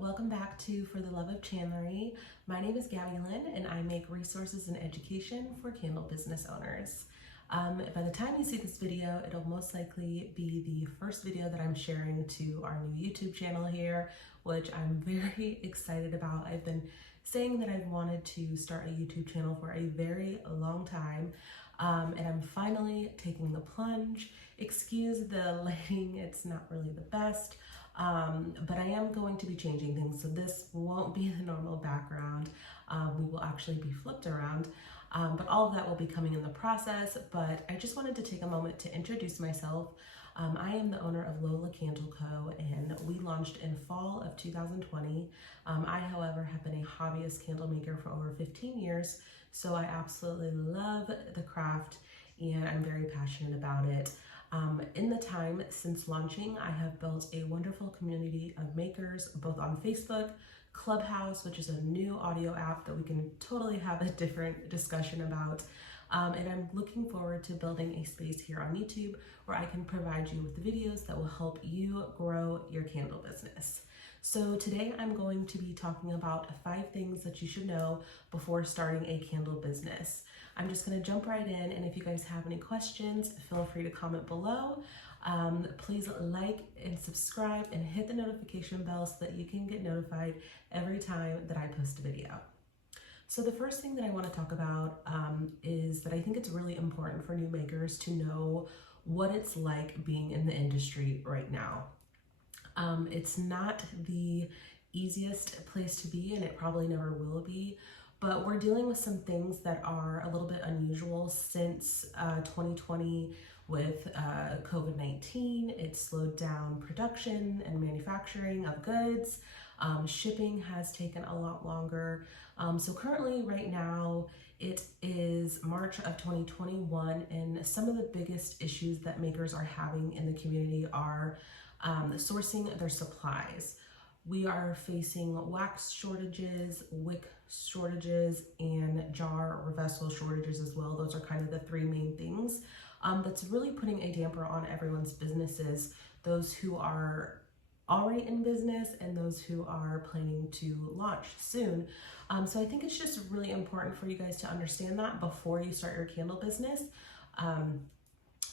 welcome back to For the Love of Chandlery. My name is Gabby Lynn and I make resources and education for candle business owners. By the time you see this video, it'll most likely be the first video that I'm sharing to our new YouTube channel here, which I'm very excited about. I've been saying that I've wanted to start a YouTube channel for a very long time, and I'm finally taking the plunge. Excuse the lighting, it's not really the best. But I am going to be changing things, so this won't be the normal background. We will actually be flipped around, but all of that will be coming in the process. But I just wanted to take a moment to introduce myself. I am the owner of Lola Candle Co., and we launched in fall of 2020. I, however, have been a hobbyist candle maker for over 15 years, so I absolutely love the craft and I'm very passionate about it. In the time since launching, I have built a wonderful community of makers, both on Facebook, Clubhouse, which is a new audio app that we can totally have a different discussion about. And I'm looking forward to building a space here on YouTube where I can provide you with videos that will help you grow your candle business. So today I'm going to be talking about 5 things that you should know before starting a candle business. I'm just going to jump right in, and if you guys have any questions, feel free to comment below. Please like and subscribe and hit the notification bell so that you can get notified every time that I post a video. So the first thing that I want to talk about is that I think it's really important for new makers to know what it's like being in the industry right now. It's not the easiest place to be, and it probably never will be, but we're dealing with some things that are a little bit unusual since 2020 with COVID-19. It slowed down production and manufacturing of goods. Shipping has taken a lot longer. So currently right now it is March of 2021, and some of the biggest issues that makers are having in the community are sourcing their supplies. We are facing wax shortages, wick shortages, and jar or vessel shortages as well. Those are kind of the 3 main things that's really putting a damper on everyone's businesses, those who are already in business and those who are planning to launch soon. So I think it's just really important for you guys to understand that before you start your candle business.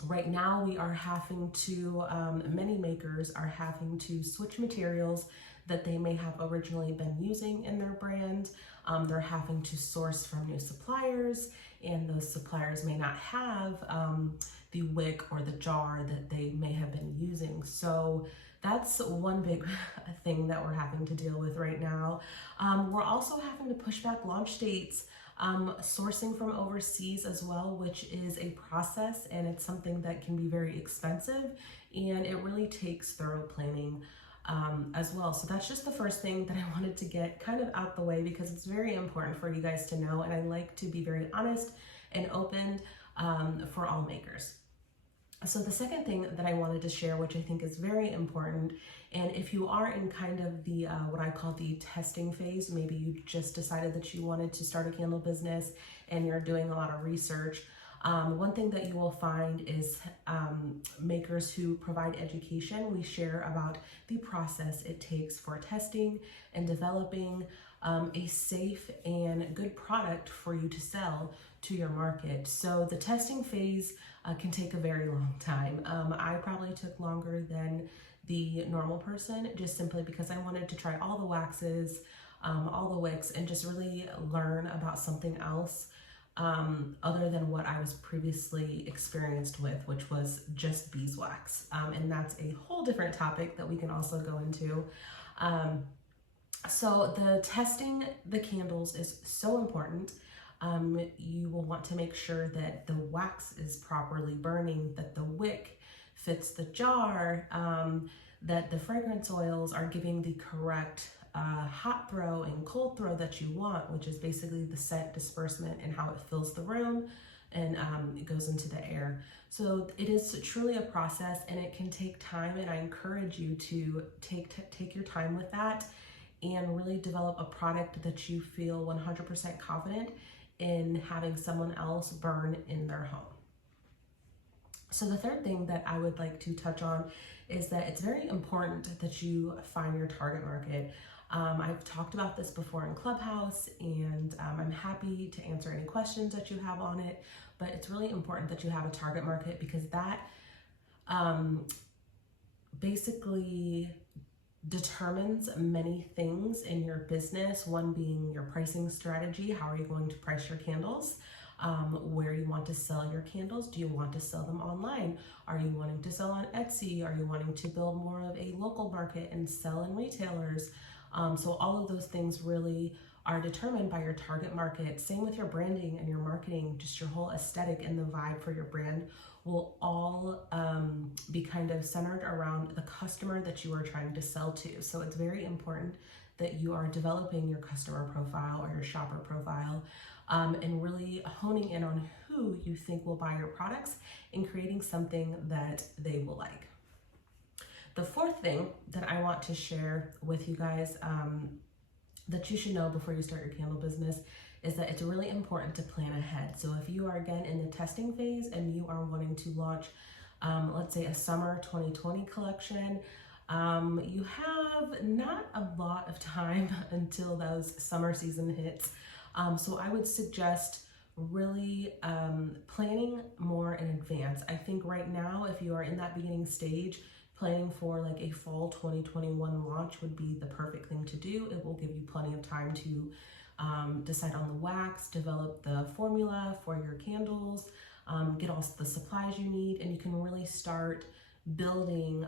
Right now we are having to, many makers are having to switch materials that they may have originally been using in their brand. They're having to source from new suppliers, and those suppliers may not have the wick or the jar that they may have been using. So that's one big thing that we're having to deal with right now. We're also having to push back launch dates, sourcing from overseas as well, which is a process, and it's something that can be very expensive, and it really takes thorough planning as well. So that's just the first thing that I wanted to get kind of out the way, because it's very important for you guys to know, and I like to be very honest and open for all makers. So the second thing that I wanted to share, which I think is very important, and if you are in kind of the what I call the testing phase, maybe you just decided that you wanted to start a candle business and you're doing a lot of research, one thing that you will find is makers who provide education, we share about the process it takes for testing and developing a safe and good product for you to sell to your market. So the testing phase can take a very long time. I probably took longer than the normal person, just simply because I wanted to try all the waxes, all the wicks, and just really learn about something else other than what I was previously experienced with, which was just beeswax. And that's a whole different topic that we can also go into. So the testing the candles is so important. You will want to make sure that the wax is properly burning, that the wick fits the jar, that the fragrance oils are giving the correct hot throw and cold throw that you want, which is basically the scent disbursement and how it fills the room and it goes into the air. So it is truly a process, and it can take time, and I encourage you to take your time with that and really develop a product that you feel 100% confident in having someone else burn in their home. So the third thing that I would like to touch on is that it's very important that you find your target market. I've talked about this before in Clubhouse, and I'm happy to answer any questions that you have on it, but it's really important that you have a target market, because that basically determines many things in your business, one being your pricing strategy. How are you going to price your candles? Where you want to sell your candles. Do you want to sell them online? Are you wanting to sell on Etsy? Are you wanting to build more of a local market and sell in retailers? So all of those things really are determined by your target market. Same with your branding and your marketing, just your whole aesthetic and the vibe for your brand will all be kind of centered around the customer that you are trying to sell to. So it's very important that you are developing your customer profile or your shopper profile, and really honing in on who you think will buy your products and creating something that they will like. The fourth thing that I want to share with you guys that you should know before you start your candle business is that it's really important to plan ahead. So if you are again in the testing phase and you are wanting to launch, let's say a summer 2020 collection, you have not a lot of time until those summer season hits. So I would suggest really planning more in advance. I think right now, if you are in that beginning stage, planning for like a fall 2021 launch would be the perfect thing to do. It will give you plenty of time to decide on the wax, develop the formula for your candles, get all the supplies you need, and you can really start building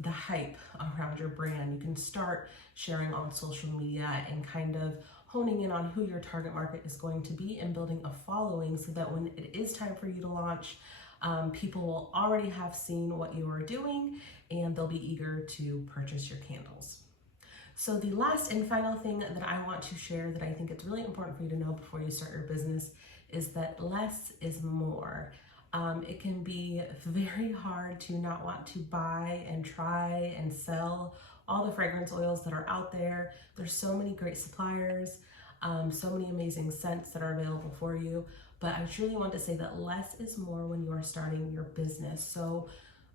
the hype around your brand. You can start sharing on social media and kind of honing in on who your target market is going to be and building a following so that when it is time for you to launch, people will already have seen what you are doing and they'll be eager to purchase your candles. So the last and final thing that I want to share that I think it's really important for you to know before you start your business is that less is more. It can be very hard to not want to buy and try and sell all the fragrance oils that are out there. There's so many great suppliers, so many amazing scents that are available for you. But I truly want to say that less is more when you are starting your business. So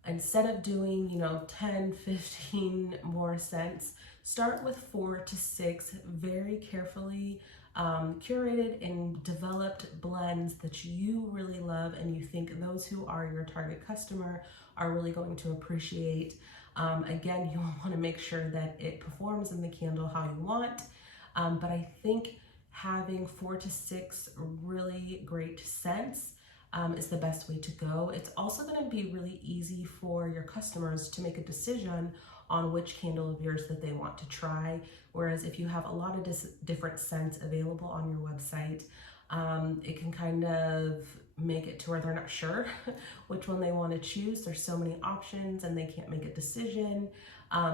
instead of doing, 10, 15 more scents, start with 4 to 6 very carefully curated and developed blends that you really love and you think those who are your target customer are really going to appreciate. Again, you want to make sure that it performs in the candle how you want, but I think having 4 to 6 really great scents is the best way to go. It's also going to be really easy for your customers to make a decision on which candle of yours that they want to try. Whereas if you have a lot of different scents available on your website, it can kind of make it to where they're not sure which one they want to choose. There's so many options and they can't make a decision.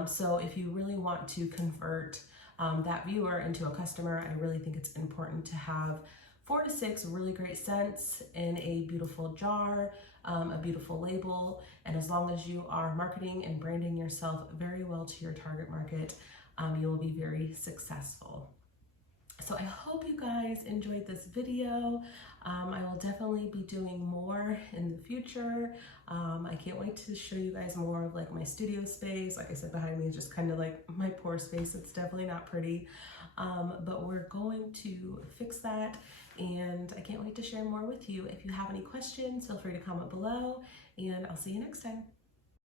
So if you really want to convert that viewer into a customer, I really think it's important to have 4 to 6 really great scents in a beautiful jar, a beautiful label, and as long as you are marketing and branding yourself very well to your target market, you will be very successful. So I hope you guys enjoyed this video. I will definitely be doing more in the future. I can't wait to show you guys more of like my studio space. Like I said, behind me is just kind of like my pour space. It's definitely not pretty, but we're going to fix that. And I can't wait to share more with you. If you have any questions, feel free to comment below, and I'll see you next time.